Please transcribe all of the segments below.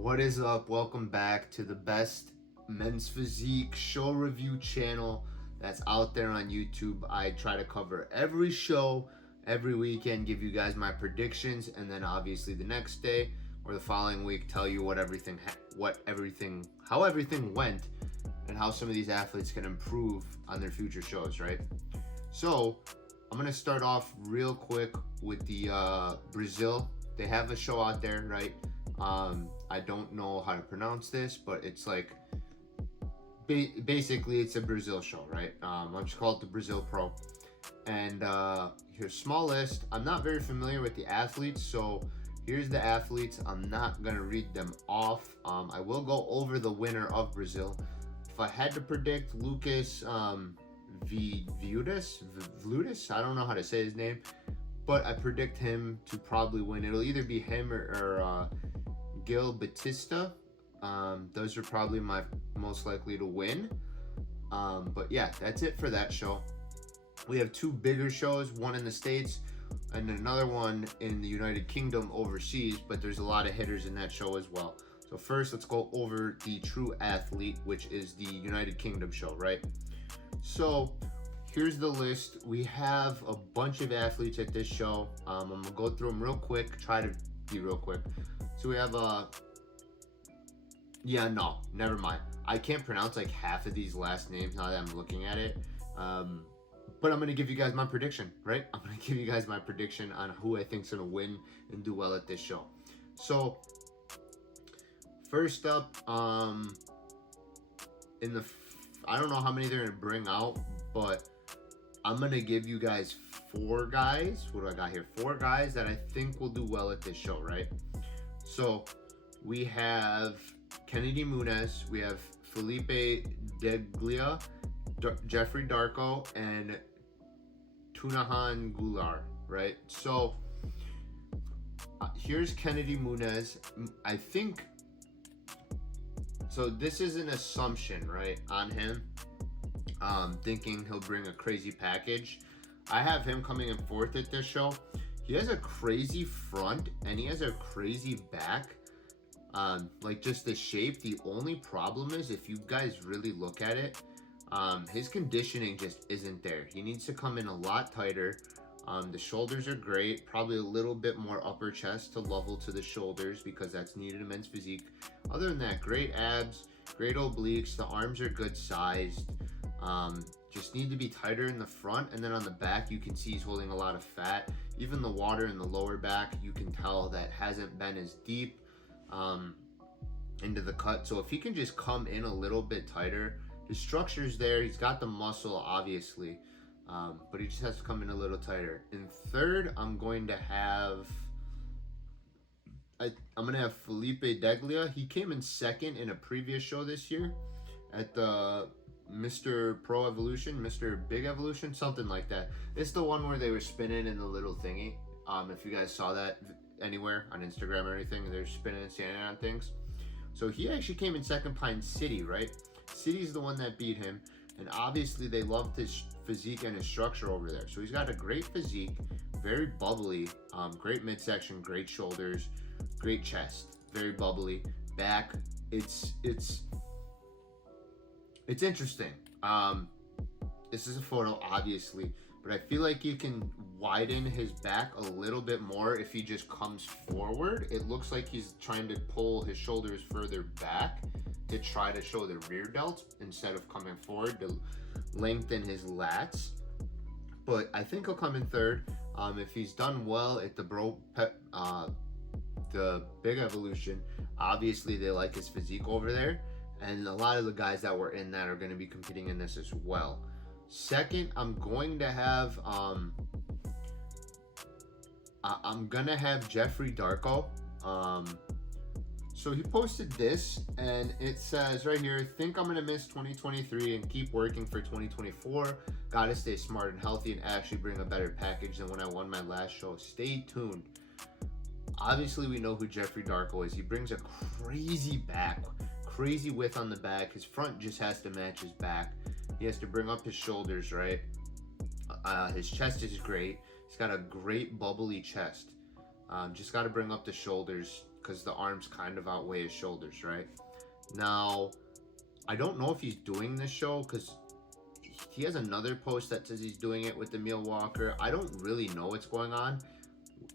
What is up? Welcome back to the best men's physique show review channel that's out there on YouTube. I try to cover every show every weekend, give you guys my predictions, and then obviously the next day or the following week tell you how everything went and how some of these athletes can improve on their future shows, right? So I'm gonna start off real quick with the Brazil. They have a show out there, right? I don't know how to pronounce this, but it's like basically it's a Brazil show, right? I'll just call it the Brazil Pro. And here's small list. I'm not very familiar with the athletes, so here's the athletes. I'm not gonna read them off. I will go over the winner of Brazil. If I had to predict Lucas Vlutis, I don't know how to say his name, but I predict him to probably win. It'll either be him or Gil Batista. Those are probably my most likely to win. But yeah, that's it for that show. We have two bigger shows, one in the States and another one in the United Kingdom overseas, but there's a lot of hitters in that show as well. So first, let's go over the True Athlete, which is the United Kingdom show, right? So here's the list. We have a bunch of athletes at this show. I'm gonna go through them real quick, try to be real quick. So we have never mind. I can't pronounce like half of these last names now that I'm looking at it. But I'm gonna give you guys my prediction, right? I'm gonna give you guys my prediction on who I think's gonna win and do well at this show. So first up, I don't know how many they're gonna bring out, but I'm gonna give you guys four guys. What do I got here? Four guys that I think will do well at this show, right? So we have Kennedy Muniz, we have Felipe Declia, Jeffrey Darko, and Tunahan Gular, right? So here's Kennedy Muniz. I think, so this is an assumption, right, on him. Thinking he'll bring a crazy package. I have him coming in fourth at this show. He has a crazy front and he has a crazy back. Like just the shape. The only problem is, if you guys really look at it, his conditioning just isn't there. He needs to come in a lot tighter. The shoulders are great, probably a little bit more upper chest to level to the shoulders because that's needed in men's physique. Other than that, great abs, great obliques, the arms are good sized. Just need to be tighter in the front, and then on the back you can see he's holding a lot of fat. Even the water in the lower back, you can tell that hasn't been as deep into the cut. So if he can just come in a little bit tighter, his structure's there, he's got the muscle obviously, but he just has to come in a little tighter. In third, I'm going to have Felipe Declia. He came in second in a previous show this year at the Mr. Pro Evolution, Mr. Big Evolution, something like that. It's the one where they were spinning in the little thingy. If you guys saw that anywhere on Instagram or anything, they're spinning and standing on things. So he actually came in second behind City, right? City's the one that beat him, and obviously they loved his physique and his structure over there. So he's got a great physique, very bubbly, great midsection, great shoulders, great chest, very bubbly. Back, it's interesting. This is a photo, obviously, but I feel like you can widen his back a little bit more if he just comes forward. It looks like he's trying to pull his shoulders further back to try to show the rear delts instead of coming forward to lengthen his lats. But I think he'll come in third. If he's done well at the Big Evolution, obviously they like his physique over there. And a lot of the guys that were in that are going to be competing in this as well. Second, I'm going to have Jeffrey Darko. So he posted this, and it says right here, think I'm going to miss 2023 and keep working for 2024. Got to stay smart and healthy and actually bring a better package than when I won my last show. Stay tuned. Obviously, we know who Jeffrey Darko is. He brings a crazy back. Crazy width on the back. His front just has to match his back. He has to bring up his shoulders, right? His chest is great. He's got a great bubbly chest. Just got to bring up the shoulders because the arms kind of outweigh his shoulders, right? Now, I don't know if he's doing this show because he has another post that says he's doing it with Emil Walker. I don't really know what's going on,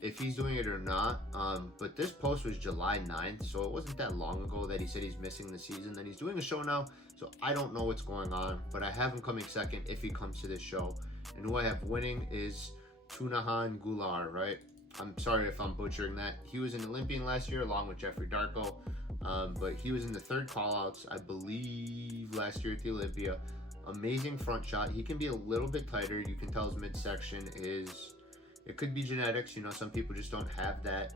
if he's doing it or not. But this post was July 9th, so it wasn't that long ago that he said he's missing the season. Then he's doing a show now, so I don't know what's going on, but I have him coming second if he comes to this show. And who I have winning is Tunahan Gular, right? I'm sorry if I'm butchering that. He was an Olympian last year along with Jeffrey Darko, but he was in the third callouts, I believe, last year at the Olympia. Amazing front shot. He can be a little bit tighter. You can tell his midsection is, it could be genetics. You know, some people just don't have that.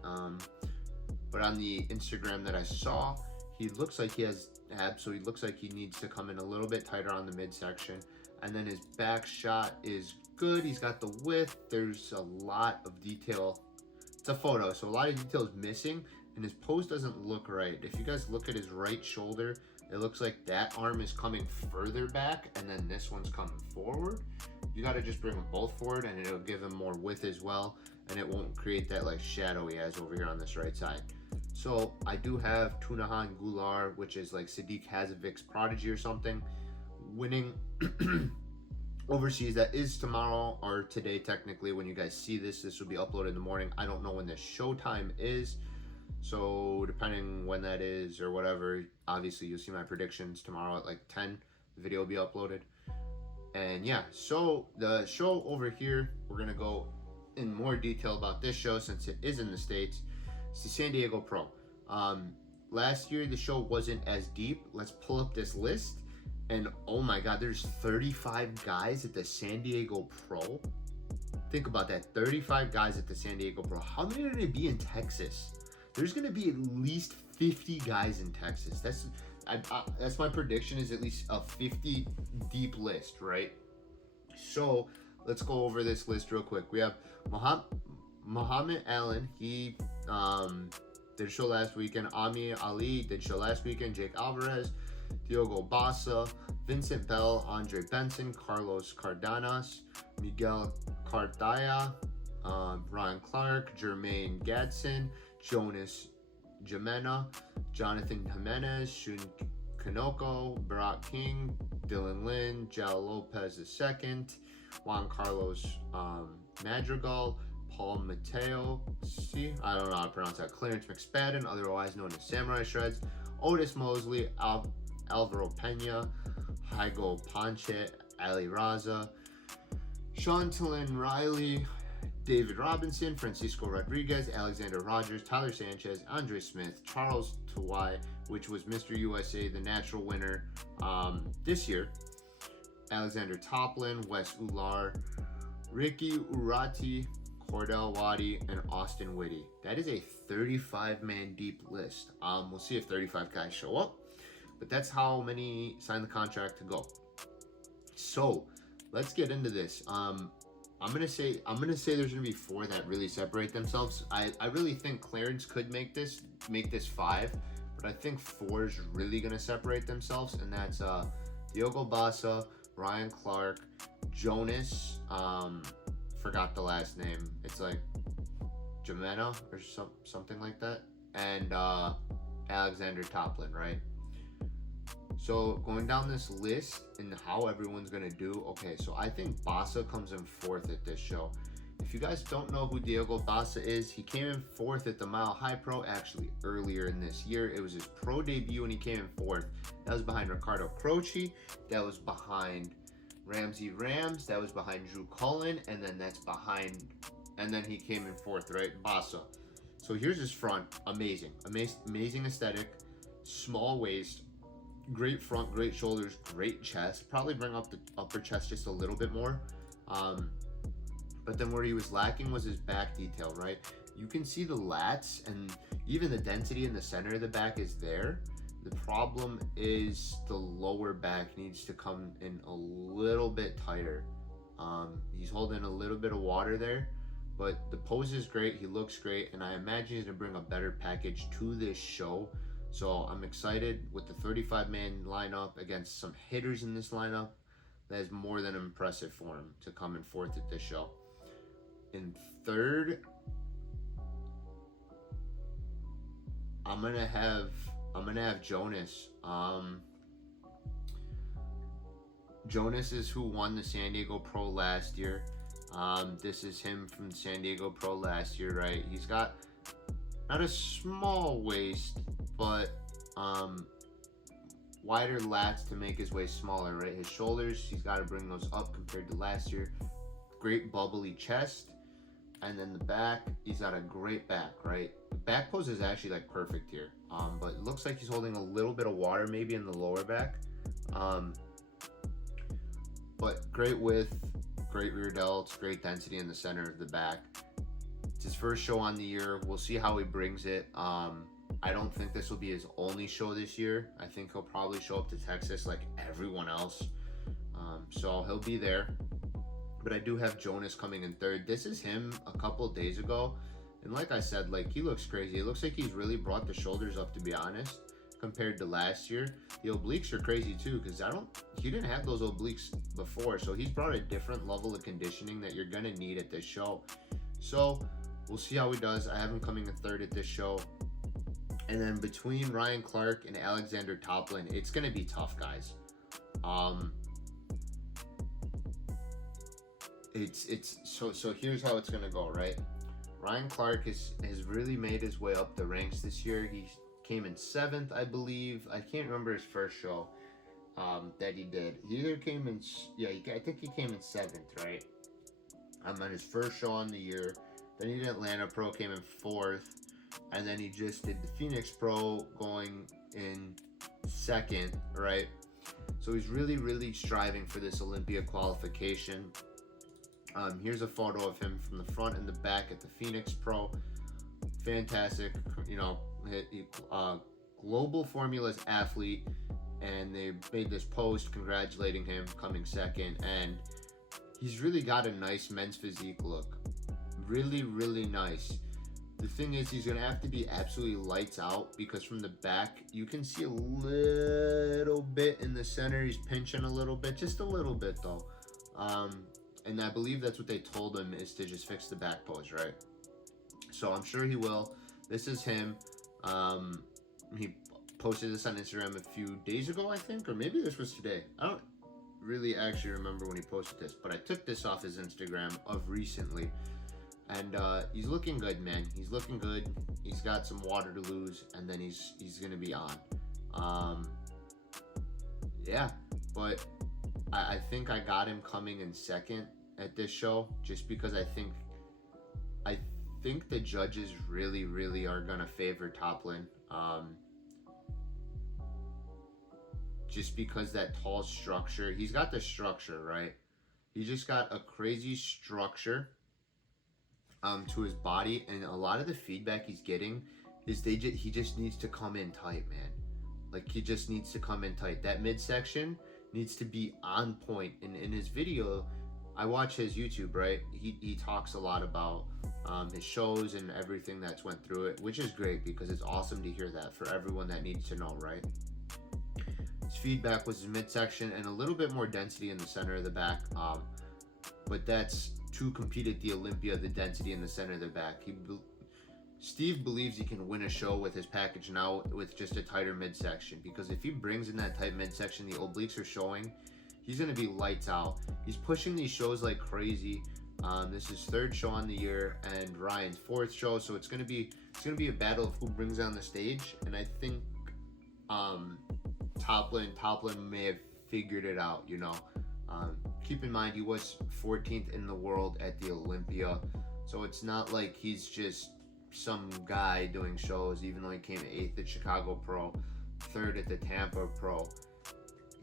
But on the Instagram that I saw, he looks like he has abs, so he looks like he needs to come in a little bit tighter on the midsection. And then his back shot is good. He's got the width. There's a lot of detail. It's a photo, so a lot of detail is missing, and his pose doesn't look right. If you guys look at his right shoulder, it looks like that arm is coming further back, and then this one's coming forward. You got to just bring them both forward, and it'll give him more width as well, and it won't create that like shadow he has over here on this right side. So I do have Tunahan Gular, which is like Sadiq Hazovic's prodigy or something, winning overseas. That is tomorrow or today technically. When you guys see this, this will be uploaded in the morning. I don't know when the showtime is, so depending when that is or whatever, obviously you'll see my predictions tomorrow at like 10. The video will be uploaded. And yeah, so the show over here, we're gonna go in more detail about this show since it is in the States. It's the San Diego Pro. Last year the show wasn't as deep. Let's pull up this list, and oh my god, there's 35 guys at the San Diego Pro. Think about that, 35 guys at the San Diego Pro. How many are gonna be in Texas? There's gonna be at least 50 guys in Texas. That's my prediction, is at least a 50 deep list, right? So let's go over this list real quick. We have Muhammad Allen. He did a show last weekend. Ami Ali did a show last weekend. Jake Alvarez, Diogo Bassa, Vincent Bell, Andre Benson, Carlos Cardenas, Miguel Cartaya, Ryan Clark, Jermaine Gadsden, Jonas Jimena, Jonathan Jimenez, Shun Kanoko, Barack King, Dylan Lin, Jal Lopez II, Juan Carlos Madrigal, Paul Mateo, I don't know how to pronounce that, Clarence McSpadden, otherwise known as Samurai Shreds, Otis Mosley, Alvaro Pena, Hygo Ponce, Ali Raza, Shantellen Riley, David Robinson, Francisco Rodriguez, Alexander Rogers, Tyler Sanchez, Andre Smith, Charles Tawai, which was Mr. USA, the natural winner this year, Alexander Topless, Wes Ular, Ricky Urati, Cordell Wadi, and Austin Whitty. That is a 35-man deep list. We'll see if 35 guys show up, but that's how many signed the contract to go. So let's get into this. I'm gonna say there's gonna be 4 that really separate themselves. I really think Clarence could make this 5, but I think 4 is really gonna separate themselves, and that's Diogo Bassa, Ryan Clark, Jonas, forgot the last name. It's like Jimena or something like that, and Alexander Topless, right? So going down this list and how everyone's gonna do, okay, so I think Bassa comes in 4th at this show. If you guys don't know who Diogo Bassa is, he came in 4th at the Mile High Pro actually earlier in this year. It was his pro debut and he came in 4th. That was behind Ricardo Croce, that was behind Ramsey Rams, that was behind Drew Cullen, and then he came in 4th, right? Bassa. So here's his front, amazing aesthetic, small waist, great front, great shoulders, great chest. Probably bring up the upper chest just a little bit more. But then where he was lacking was his back detail, right? You can see the lats and even the density in the center of the back is there. The problem is the lower back needs to come in a little bit tighter. He's holding a little bit of water there, but the pose is great. He looks great, and I imagine he's gonna bring a better package to this show. So I'm excited with the 35-man lineup against some hitters in this lineup. That is more than impressive for him to come in 4th at this show. In 3rd, I'm gonna have Jonas. Jonas is who won the San Diego Pro last year. This is him from San Diego Pro last year, right? He's got not a small waist, but wider lats to make his waist smaller, right? His shoulders, he's got to bring those up compared to last year. Great bubbly chest. And then the back, he's got a great back, right? The back pose is actually like perfect here. But it looks like he's holding a little bit of water maybe in the lower back. But great width, great rear delts, great density in the center of the back. It's his first show on the year. We'll see how he brings it. I don't think this will be his only show this year. I think he'll probably show up to Texas like everyone else. So he'll be there. But I do have Jonas coming in third. This is him a couple days ago. And like I said, like he looks crazy. It looks like he's really brought the shoulders up, to be honest, compared to last year. The obliques are crazy too, because he didn't have those obliques before. So he's brought a different level of conditioning that you're gonna need at this show. So we'll see how he does. I have him coming in third at this show. And then between Ryan Clark and Alexander Topless, it's gonna be tough, guys. So here's how it's gonna go, right? Ryan Clark has really made his way up the ranks this year. He came in 7th, I believe. I can't remember his first show that he did. He either came in, I think he came in 7th, right? On his first show on the year. Then he did Atlanta Pro, came in 4th, and then he just did the Phoenix Pro, going in 2nd, right? So he's really, really striving for this Olympia qualification. Here's a photo of him from the front and the back at the Phoenix Pro. Fantastic, global formulas athlete, and they made this post congratulating him coming 2nd, and he's really got a nice men's physique look. Really, really nice. The thing is, he's gonna have to be absolutely lights out, because from the back you can see a little bit in the center. He's pinching a little bit, just a little bit though. And I believe that's what they told him, is to just fix the back pose, right? So I'm sure he will. This is him. He posted this on Instagram a few days ago, I think, or maybe this was today. I don't really actually remember when he posted this, but I took this off his Instagram of recently. And he's looking good, man. He's looking good. He's got some water to lose, and then he's gonna be on. Yeah, but I think I got him coming in 2nd at this show, just because I think the judges really, really are gonna favor Topless. Just because that tall structure, he's got the structure, right? He just got a crazy structure to his body, and a lot of the feedback he's getting is he just needs to come in tight, man. Like, he just needs to come in tight. That midsection needs to be on point. And in his video, I watch his YouTube, right? He talks a lot about his shows and everything that's went through it, which is great, because it's awesome to hear that for everyone that needs to know, right? His feedback was his midsection and a little bit more density in the center of the back, but that's to compete at the Olympia, the density in the center of the back. Steve believes he can win a show with his package now with just a tighter midsection, because if he brings in that tight midsection, the obliques are showing, he's going to be lights out. He's pushing these shows like crazy. This is 3rd show on the year and Ryan's 4th show, so it's going to be a battle of who brings on the stage. And I think Topless may have figured it out, you know. Keep in mind, he was 14th in the world at the Olympia, so it's not like he's just some guy doing shows, even though he came 8th at Chicago Pro, 3rd at the Tampa Pro.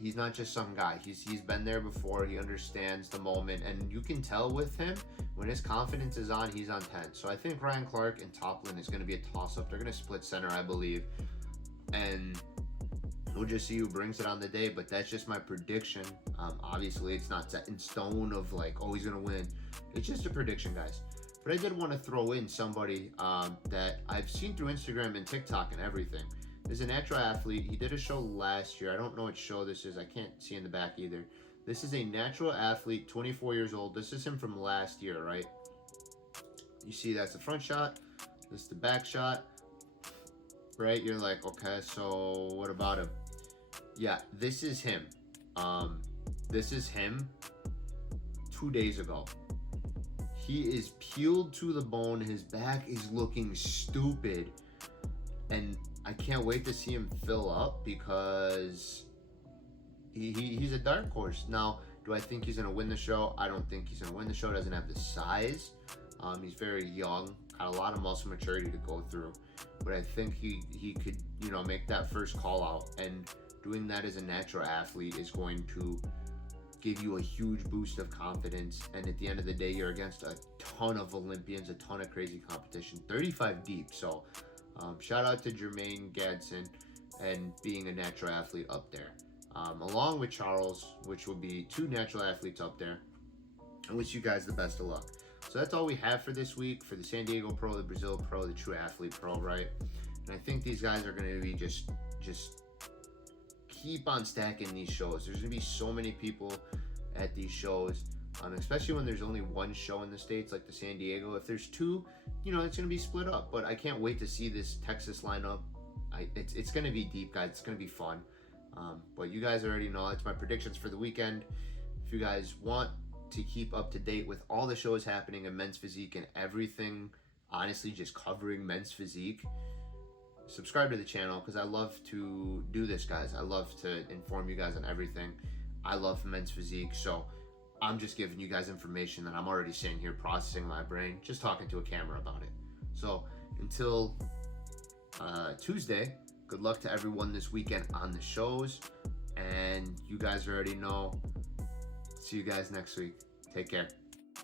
He's not just some guy. He's been there before. He understands the moment, and you can tell with him, when his confidence is on, he's on 10. So I think Ryan Clark and Topless is going to be a toss-up. They're going to split center, I believe, and we'll just see who brings it on the day, but that's just my prediction. Obviously, it's not set in stone of like, oh, he's going to win. It's just a prediction, guys. But I did want to throw in somebody that I've seen through Instagram and TikTok and everything. Is a natural athlete. He did a show last year. I don't know what show this is. I can't see in the back either. This is a natural athlete, 24 years old. This is him from last year, right? You see that's the front shot. This is the back shot. right? You're like, okay, so what about him? Yeah, this is him. This is him 2 days ago. He is peeled to the bone. His back is looking stupid. And I can't wait to see him fill up because he's a dark horse. Now, do I think he's going to win the show? I don't think he's going to win the show. Doesn't have the size. He's very young. Got a lot of muscle maturity to go through. But I think he could, make that first call out. And doing that as a natural athlete is going to give you a huge boost of confidence. And at the end of the day, you're against a ton of Olympians, a ton of crazy competition, 35 deep. So shout out to Jermaine Gadsden and being a natural athlete up there. Along with Charles, which will be two natural athletes up there. I wish you guys the best of luck. So that's all we have for this week for the San Diego Pro, the Brazil Pro, the True Athlete Pro, right? And I think these guys are going to be just keep on stacking these shows. There's going to be so many people at these shows, especially when there's only one show in the States, like the San Diego. If there's two, it's going to be split up. But I can't wait to see this Texas lineup. It's going to be deep, guys. It's going to be fun. But you guys already know that's my predictions for the weekend. If you guys want to keep up to date with all the shows happening in men's physique and everything, honestly, just covering men's physique, subscribe to the channel because I love to do this, guys. I love to inform you guys on everything. I love men's physique, so I'm just giving you guys information that I'm already sitting here processing in my brain, just talking to a camera about it. So until Tuesday, good luck to everyone this weekend on the shows, and you guys already know. See you guys next week. Take care.